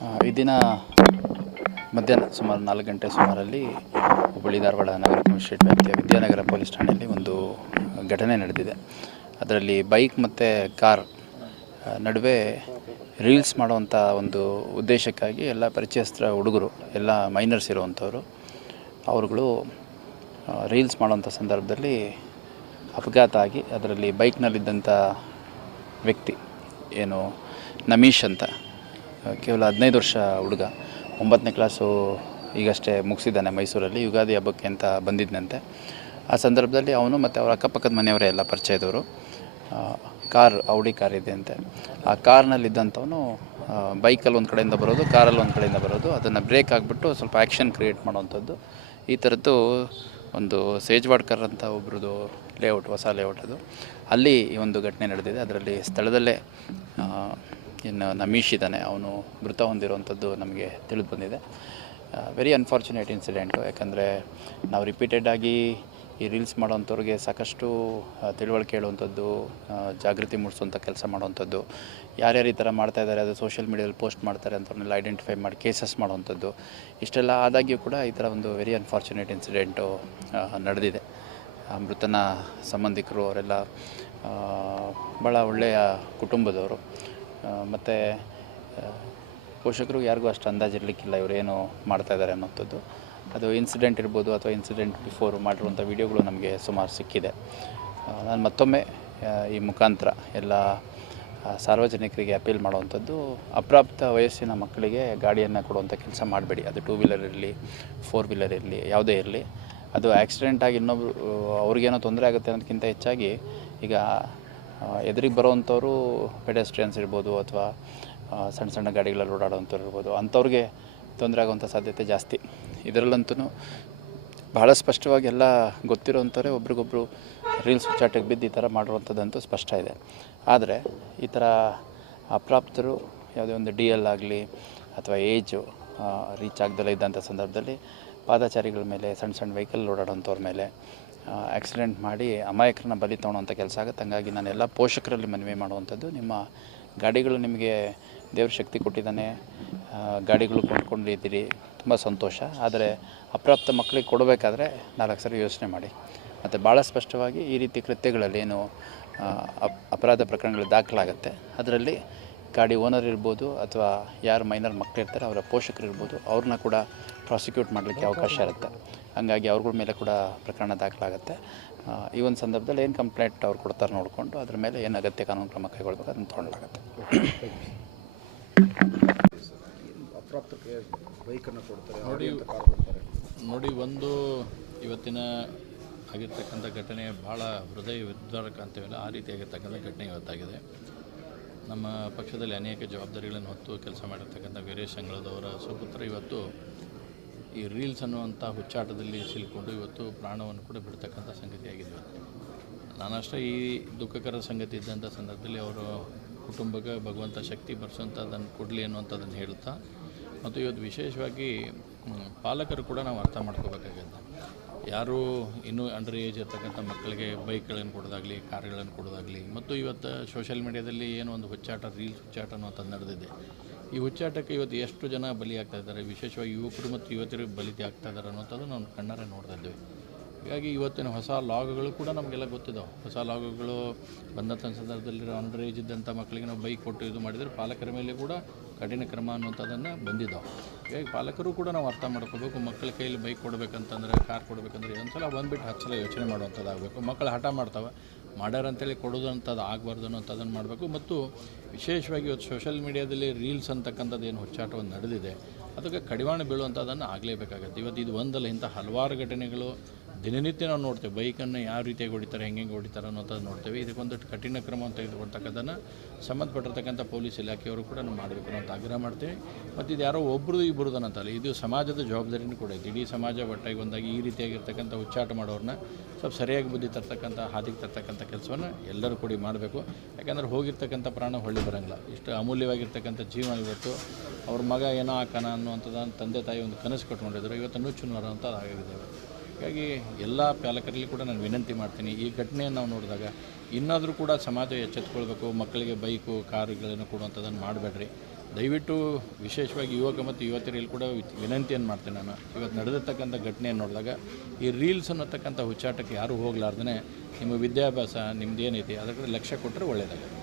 ಈ ದಿನ ಮಧ್ಯಾಹ್ನ ಸುಮಾರು 4 ಗಂಟೆ ಸುಮಾರಲ್ಲಿ ಹುಬ್ಬಳ್ಳಿ ಧಾರವಾಡ ನಗರ ಕಮಿಷನರೇಟ್ ವ್ಯಾಪ್ತಿಯ ವಿದ್ಯಾನಗರ ಪೊಲೀಸ್ ಠಾಣೆಯಲ್ಲಿ ಒಂದು ಘಟನೆ ನಡೆದಿದೆ. ಅದರಲ್ಲಿ ಬೈಕ್ ಮತ್ತು ಕಾರ್ ನಡುವೆ ರೀಲ್ಸ್ ಮಾಡುವಂಥ ಒಂದು ಉದ್ದೇಶಕ್ಕಾಗಿ ಎಲ್ಲ ಪರಿಚಯಸ್ಥ ಹುಡುಗರು, ಎಲ್ಲ ಮೈನರ್ಸ್ ಇರುವಂಥವ್ರು, ಅವರುಗಳು ರೀಲ್ಸ್ ಮಾಡುವಂಥ ಸಂದರ್ಭದಲ್ಲಿ ಅಪಘಾತ ಆಗಿ ಅದರಲ್ಲಿ ಬೈಕ್ನಲ್ಲಿದ್ದಂಥ ವ್ಯಕ್ತಿ ಏನು ನಮೀಶ್ ಅಂತ, ಕೇವಲ 15 ವರ್ಷ ಹುಡುಗ, 9ನೇ ಕ್ಲಾಸು ಈಗಷ್ಟೇ ಮುಗಿಸಿದ್ದಾನೆ. ಮೈಸೂರಲ್ಲಿ ಯುಗಾದಿ ಹಬ್ಬಕ್ಕೆ ಅಂತ ಬಂದಿದ್ದಂತೆ. ಆ ಸಂದರ್ಭದಲ್ಲಿ ಅವನು ಮತ್ತು ಅವರ ಅಕ್ಕಪಕ್ಕದ ಮನೆಯವರೇ ಎಲ್ಲ ಪರಿಚಯದವರು. ಕಾರ್ ಔಡಿ ಕಾರ್ ಇದೆ ಅಂತೆ. ಆ ಕಾರ್ನಲ್ಲಿದ್ದಂಥವನು ಬೈಕಲ್ಲಿ ಒಂದು ಕಡೆಯಿಂದ ಬರೋದು, ಕಾರಲ್ಲಿ ಒಂದು ಕಡೆಯಿಂದ ಬರೋದು, ಅದನ್ನು ಬ್ರೇಕ್ ಆಗಿಬಿಟ್ಟು ಸ್ವಲ್ಪ ಆ್ಯಕ್ಷನ್ ಕ್ರಿಯೇಟ್ ಮಾಡೋವಂಥದ್ದು. ಈ ಥರದ್ದು ಒಂದು ಸೇಜ್ವಾಡ್ಕರ್ ಅಂತ ಒಬ್ರದ್ದು ಲೇಔಟ್, ಹೊಸ ಲೇಔಟ್ ಅದು, ಅಲ್ಲಿ ಈ ಒಂದು ಘಟನೆ ನಡೆದಿದೆ. ಅದರಲ್ಲಿ ಸ್ಥಳದಲ್ಲೇ ಇನ್ನು ನಮೀಶ್ ಇದ್ದಾನೆ, ಅವನು ಮೃತ ಹೊಂದಿರುವಂಥದ್ದು ನಮಗೆ ತಿಳಿದು ಬಂದಿದೆ. Very unfortunate incident. ಯಾಕಂದರೆ ನಾವು ರಿಪೀಟೆಡಾಗಿ ಈ ರೀಲ್ಸ್ ಮಾಡೋವಂಥವ್ರಿಗೆ ಸಾಕಷ್ಟು ತಿಳುವಳಿಕೆ ಹೇಳುವಂಥದ್ದು, ಜಾಗೃತಿ ಮೂಡಿಸುವಂಥ ಕೆಲಸ ಮಾಡುವಂಥದ್ದು, ಯಾರ್ಯಾರು ಈ ಥರ ಮಾಡ್ತಾಯಿದ್ದಾರೆ, ಅದು ಸೋಷಿಯಲ್ ಮೀಡಿಯಾದಲ್ಲಿ ಪೋಸ್ಟ್ ಮಾಡ್ತಾರೆ ಅಂಥವ್ರನ್ನೆಲ್ಲ ಐಡೆಂಟಿಫೈ ಮಾಡಿ ಕೇಸಸ್ ಮಾಡುವಂಥದ್ದು, ಇಷ್ಟೆಲ್ಲ ಆದಾಗ್ಯೂ ಕೂಡ ಈ ಥರ ಒಂದು ವೆರಿ ಅನ್ಫಾರ್ಚುನೇಟ್ ಇನ್ಸಿಡೆಂಟು ನಡೆದಿದೆ. ಮೃತನ ಸಂಬಂಧಿಕರು ಅವರೆಲ್ಲ ಭಾಳ ಒಳ್ಳೆಯ ಕುಟುಂಬದವರು, ಮತ್ತು ಪೋಷಕರು ಯಾರಿಗೂ ಅಷ್ಟು ಅಂದಾಜಿರಲಿಕ್ಕಿಲ್ಲ ಇವರೇನು ಮಾಡ್ತಾಯಿದ್ದಾರೆ ಅನ್ನೋಂಥದ್ದು. ಅದು ಇನ್ಸಿಡೆಂಟ್ ಇರ್ಬೋದು ಅಥವಾ ಇನ್ಸಿಡೆಂಟ್ ಬಿಫೋರ್ ಮಾಡಿರುವಂಥ ವೀಡಿಯೋಗಳು ನಮಗೆ ಸುಮಾರು ಸಿಕ್ಕಿದೆ. ನಾನು ಮತ್ತೊಮ್ಮೆ ಈ ಮುಖಾಂತರ ಎಲ್ಲ ಸಾರ್ವಜನಿಕರಿಗೆ ಅಪೀಲ್ ಮಾಡುವಂಥದ್ದು, ಅಪ್ರಾಪ್ತ ವಯಸ್ಸಿನ ಮಕ್ಕಳಿಗೆ ಗಾಡಿಯನ್ನು ಕೊಡುವಂಥ ಕೆಲಸ ಮಾಡಬೇಡಿ. ಅದು 2 ವೀಲರ್ ಇರಲಿ, 4 ವೀಲರ್ ಇರಲಿ, ಯಾವುದೇ ಇರಲಿ. ಅದು ಆಕ್ಸಿಡೆಂಟಾಗಿ ಇನ್ನೊಬ್ರು ಅವ್ರಿಗೇನೋ ತೊಂದರೆ ಆಗುತ್ತೆ ಅನ್ನೋದಕ್ಕಿಂತ ಹೆಚ್ಚಾಗಿ ಈಗ ಎದುರಿಗೆ ಬರೋವಂಥವ್ರು ಪೆಡೆಸ್ಟ್ರಿಯನ್ಸ್ ಇರ್ಬೋದು ಅಥವಾ ಸಣ್ಣ ಸಣ್ಣ ಗಾಡಿಗಳಲ್ಲಿ ಓಡಾಡೋವಂಥವ್ರು ಇರ್ಬೋದು, ಅಂಥವ್ರಿಗೆ ತೊಂದರೆ ಆಗೋವಂಥ ಸಾಧ್ಯತೆ ಜಾಸ್ತಿ. ಇದರಲ್ಲಂತೂ ಬಹಳ ಸ್ಪಷ್ಟವಾಗಿ ಎಲ್ಲ ಗೊತ್ತಿರೋವಂಥವ್ರೆ ಒಬ್ರಿಗೊಬ್ಬರು ರೀಲ್ಸ್ ಹುಚ್ಚಾಟಕ್ಕೆ ಬಿದ್ದು ಈ ಥರ ಮಾಡಿರುವಂಥದ್ದಂತೂ ಸ್ಪಷ್ಟ ಇದೆ. ಆದರೆ ಈ ಥರ ಅಪ್ರಾಪ್ತರು ಯಾವುದೇ ಒಂದು DL ಆಗಲಿ ಅಥವಾ ಏಜು ರೀಚ್ ಆಗದಲ್ಲೇ ಇದ್ದಂಥ ಸಂದರ್ಭದಲ್ಲಿ ಪಾದಚಾರಿಗಳ ಮೇಲೆ, ಸಣ್ಣ ಸಣ್ಣ ವೆಹಿಕಲ್ ಓಡಾಡೋಂಥವ್ರ ಮೇಲೆ ಆಕ್ಸಿಡೆಂಟ್ ಮಾಡಿ ಅಮಾಯಕರನ್ನ ಬಲಿ ತೊಗೊಳ್ಳೋವಂಥ ಕೆಲಸ ಆಗುತ್ತೆ. ಹಾಗಾಗಿ ನಾನು ಎಲ್ಲ ಪೋಷಕರಲ್ಲಿ ಮನವಿ ಮಾಡುವಂಥದ್ದು, ನಿಮ್ಮ ಗಾಡಿಗಳು ನಿಮಗೆ ದೇವ್ರ ಶಕ್ತಿ ಕೊಟ್ಟಿದ್ದಾನೆ, ಗಾಡಿಗಳು ಕೊಂಡ್ಕೊಂಡಿದ್ದೀರಿ, ತುಂಬ ಸಂತೋಷ. ಆದರೆ ಅಪ್ರಾಪ್ತ ಮಕ್ಕಳಿಗೆ ಕೊಡಬೇಕಾದ್ರೆ 4 ಸರಿ ಯೋಚನೆ ಮಾಡಿ. ಮತ್ತು ಭಾಳ ಸ್ಪಷ್ಟವಾಗಿ ಈ ರೀತಿ ಕೃತ್ಯಗಳಲ್ಲಿ ಏನು ಅಪರಾಧ ಪ್ರಕರಣಗಳು ದಾಖಲಾಗುತ್ತೆ, ಅದರಲ್ಲಿ ಗಾಡಿ ಓನರ್ ಇರ್ಬೋದು ಅಥವಾ ಯಾರು ಮೈನರ್ ಮಕ್ಕಳಿರ್ತಾರೆ ಅವರ ಪೋಷಕರು ಇರ್ಬೋದು, ಅವ್ರನ್ನ ಕೂಡ ಪ್ರಾಸಿಕ್ಯೂಟ್ ಮಾಡಲಿಕ್ಕೆ ಅವಕಾಶ ಇರುತ್ತೆ. ಹಾಗಾಗಿ ಅವ್ರಗಳ ಮೇಲೆ ಕೂಡ ಪ್ರಕರಣ ದಾಖಲಾಗುತ್ತೆ. ಈ ಒಂದು ಸಂದರ್ಭದಲ್ಲಿ ಏನು ಕಂಪ್ಲೇಂಟ್ ಅವ್ರು ಕೊಡ್ತಾರೆ ನೋಡಿಕೊಂಡು ಅದ್ರ ಮೇಲೆ ಏನು ಅಗತ್ಯ ಕಾನೂನು ಕ್ರಮ ಕೈಗೊಳ್ಬೇಕು ಅದನ್ನು ತೊಗೊಳ್ಳಲಾಗುತ್ತೆ. ನೋಡಿ, ಒಂದು ಇವತ್ತಿನ ಆಗಿರ್ತಕ್ಕಂಥ ಘಟನೆ ಭಾಳ ಹೃದಯ ವಿದ್ವಾರಕ ಅಂತೀವಲ್ಲ, ಆ ರೀತಿಯಾಗಿರ್ತಕ್ಕಂಥ ಘಟನೆ ಇವತ್ತಾಗಿದೆ. ನಮ್ಮ ಪಕ್ಷದಲ್ಲಿ ಅನೇಕ ಜವಾಬ್ದಾರಿಗಳನ್ನು ಹೊತ್ತು ಕೆಲಸ ಮಾಡಿರ್ತಕ್ಕಂಥ ವೀರೇಶ್ ಅಂಗಳದವರ ಸುಪುತ್ರ ಇವತ್ತು ಈ ರೀಲ್ಸ್ ಅನ್ನುವಂಥ ಹುಚ್ಚಾಟದಲ್ಲಿ ಸಿಲುಕೊಂಡು ಇವತ್ತು ಪ್ರಾಣವನ್ನು ಕೂಡ ಬಿಡ್ತಕ್ಕಂಥ ಸಂಗತಿಯಾಗಿದೆ. ನಾನಷ್ಟೇ ಈ ದುಃಖಕರ ಸಂಗತಿ ಇದ್ದಂಥ ಸಂದರ್ಭದಲ್ಲಿ ಅವರು ಕುಟುಂಬಕ್ಕೆ ಭಗವಂತ ಶಕ್ತಿ ಬರ್ಸೋಂಥದ್ದನ್ನು ಕೊಡಲಿ ಅನ್ನುವಂಥದ್ದನ್ನು ಹೇಳ್ತಾ, ಮತ್ತು ಇವತ್ತು ವಿಶೇಷವಾಗಿ ಪಾಲಕರು ಕೂಡ ನಾವು ಅರ್ಥ ಮಾಡ್ಕೋಬೇಕಾಗಿದೆ. ಯಾರು ಇನ್ನೂ ಅಂಡರ್ ಏಜ್ ಇರ್ತಕ್ಕಂಥ ಮಕ್ಕಳಿಗೆ ಬೈಕ್ಗಳನ್ನು ಕೊಡೋದಾಗಲಿ, ಕಾರ್ಗಳನ್ನು ಕೊಡೋದಾಗಲಿ, ಮತ್ತು ಇವತ್ತು ಸೋಷಿಯಲ್ ಮೀಡಿಯಾದಲ್ಲಿ ಏನೋ ಒಂದು ಹುಚ್ಚಾಟ, ರೀಲ್ಸ್ ಹುಚ್ಚಾಟ ಅನ್ನೋಂಥದ್ದು ನಡೆದಿದೆ. ಈ ಹುಚ್ಚಾಟಕ್ಕೆ ಇವತ್ತು ಎಷ್ಟು ಜನ ಬಲಿ ಆಗ್ತಾ ಇದ್ದಾರೆ, ವಿಶೇಷವಾಗಿ ಯುವಕರು ಮತ್ತು ಯುವತಿಯರು ಬಲಿ ಆಗ್ತಾ ಇದ್ದಾರೆ ಅನ್ನೋಂಥದ್ದು ನಾವು ಕಣ್ಣಾರೆ ನೋಡ್ತಾ ಇದ್ದೇವೆ. ಹೀಗಾಗಿ ಇವತ್ತಿನ ಹೊಸ ಲಾಗ್ಗಳು ಕೂಡ ನಮಗೆಲ್ಲ ಗೊತ್ತಿದ್ದಾವೆ. ಹೊಸ ಲಾಗ್ಗಳು ಬಂದಂಥ ಸಂದರ್ಭದಲ್ಲಿ ಅಂಡರ್ ಏಜ್ ಇದ್ದಂಥ ಮಕ್ಕಳಿಗೆ ನಾವು ಬೈಕ್ ಕೊಟ್ಟು ಇದು ಮಾಡಿದರೆ ಪಾಲಕರ ಮೇಲೆ ಕೂಡ ಕಠಿಣ ಕ್ರಮ ಅನ್ನುವಂಥದ್ದನ್ನು ಬಂದಿದ್ದಾವೆ. ಹೀಗಾಗಿ ಪಾಲಕರು ಕೂಡ ನಾವು ಅರ್ಥ ಮಾಡ್ಕೋಬೇಕು. ಮಕ್ಕಳ ಕೈಯಲ್ಲಿ ಬೈಕ್ ಕೊಡಬೇಕಂತಂದರೆ, ಕಾರ್ ಕೊಡಬೇಕಂದ್ರೆ ಒಂದು ಸಲ ಬಂದುಬಿಟ್ಟು 10 ಸಲ ಯೋಚನೆ ಮಾಡುವಂಥದ್ದಾಗಬೇಕು. ಮಕ್ಕಳು ಹಠ ಮಾಡ್ತಾವೆ, ಮಾಡ್ಯಾರ ಅಂತೇಳಿ ಕೊಡೋದು ಅಂಥದ್ದು ಆಗಬಾರ್ದು ಅನ್ನೋಂಥದ್ದನ್ನು ಮಾಡಬೇಕು. ಮತ್ತು ವಿಶೇಷವಾಗಿ ಇವತ್ತು ಸೋಷಿಯಲ್ ಮೀಡಿಯಾದಲ್ಲಿ ರೀಲ್ಸ್ ಅಂತಕ್ಕಂಥದ್ದು ಏನು ಹುಚ್ಚಾಟವನ್ನು ನಡೆದಿದೆ, ಅದಕ್ಕೆ ಕಡಿವಾಣ ಬೀಳುವಂಥದ್ದನ್ನು ಆಗಲೇಬೇಕಾಗತ್ತೆ. ಇವತ್ತು ಇದು ಒಂದಲ್ಲ, ಇಂಥ ಹಲವಾರು ಘಟನೆಗಳು ದಿನನಿತ್ಯ ನಾವು ನೋಡ್ತೇವೆ. ಬೈಕನ್ನು ಯಾವ ರೀತಿಯಾಗಿ ಹೊಡಿತಾರೆ, ಹೆಂಗೆ ಹೊಡಿತಾರೆ ಅನ್ನೋಂಥದ್ದು ನೋಡ್ತೇವೆ. ಇದಕ್ಕೊಂದು ಕಠಿಣ ಕ್ರಮವನ್ನು ತೆಗೆದುಕೊಳ್ತಕ್ಕಂಥದ್ದನ್ನು ಸಂಬಂಧಪಟ್ಟಿರ್ತಕ್ಕಂಥ ಪೊಲೀಸ್ ಇಲಾಖೆಯವರು ಕೂಡ ನಾವು ಮಾಡಬೇಕು ಅಂತ ಆಗ್ರಹ ಮಾಡ್ತೇವೆ. ಮತ್ತು ಇದು ಯಾರೋ ಒಬ್ಬರು ಇಬ್ಬರದನ್ನಂತಲ್ಲ, ಇದು ಸಮಾಜದ ಜವಾಬ್ದಾರಿನೂ ಕೂಡ ಇದೆ. ಇಡೀ ಸಮಾಜ ಒಟ್ಟಾಗಿ ಒಂದಾಗಿ ಈ ರೀತಿಯಾಗಿರ್ತಕ್ಕಂಥ ಹುಚ್ಚಾಟ ಮಾಡೋರನ್ನ ಸ್ವಲ್ಪ ಸರಿಯಾಗಿ ಬುದ್ಧಿ ತರ್ತಕ್ಕಂಥ, ಹಾದಿಗೆ ತರ್ತಕ್ಕಂಥ ಕೆಲಸವನ್ನು ಎಲ್ಲರೂ ಕೂಡಿ ಮಾಡಬೇಕು. ಯಾಕಂದರೆ ಹೋಗಿರ್ತಕ್ಕಂಥ ಪ್ರಾಣ ಹೊಳ್ಳಿ ಬರೋಂಗಿಲ್ಲ. ಇಷ್ಟು ಅಮೂಲ್ಯವಾಗಿರ್ತಕ್ಕಂಥ ಜೀವ ಇವತ್ತು ಅವ್ರ ಮಗ ಏನೋ ಆಕಾನ ಅನ್ನುವಂಥದ್ದನ್ನು ತಂದೆ ತಾಯಿ ಒಂದು ಕನಸು ಕಟ್ಕೊಂಡಿದ್ರು, ಇವತ್ತು ನುಚ್ಚು ನೂರ ಅಂತ ಆಗಿದೆ. ಹಾಗಾಗಿ ಎಲ್ಲ ಪಾಲಕರಲ್ಲಿ ಕೂಡ ನಾನು ವಿನಂತಿ ಮಾಡ್ತೀನಿ, ಈ ಘಟನೆಯನ್ನು ನಾವು ನೋಡಿದಾಗ ಇನ್ನಾದರೂ ಕೂಡ ಸಮಾಜ ಎಚ್ಚೆತ್ತುಕೊಳ್ಬೇಕು. ಮಕ್ಕಳಿಗೆ ಬೈಕು, ಕಾರುಗಳನ್ನು ಕೊಡುವಂಥದ್ದನ್ನು ಮಾಡಬೇಡ್ರಿ. ದಯವಿಟ್ಟು ವಿಶೇಷವಾಗಿ ಯುವಕ ಮತ್ತು ಯುವತಿಯರಲ್ಲಿ ಕೂಡ ವಿನಂತಿಯನ್ನು ಮಾಡ್ತೇನೆ ನಾನು. ಇವತ್ತು ನಡೆದಿರ್ತಕ್ಕಂಥ ಘಟನೆಯನ್ನು ನೋಡಿದಾಗ ಈ ರೀಲ್ಸ್ ಅನ್ನತಕ್ಕಂಥ ಹುಚ್ಚಾಟಕ್ಕೆ ಯಾರೂ ಹೋಗಲಾರ್ದೇ ನಿಮ್ಮ ವಿದ್ಯಾಭ್ಯಾಸ ನಿಮ್ಮದು ಏನೈತಿ ಅದರ ಕಡೆ ಲಕ್ಷ್ಯ ಕೊಟ್ಟರೆ ಒಳ್ಳೆಯದಾಗುತ್ತೆ.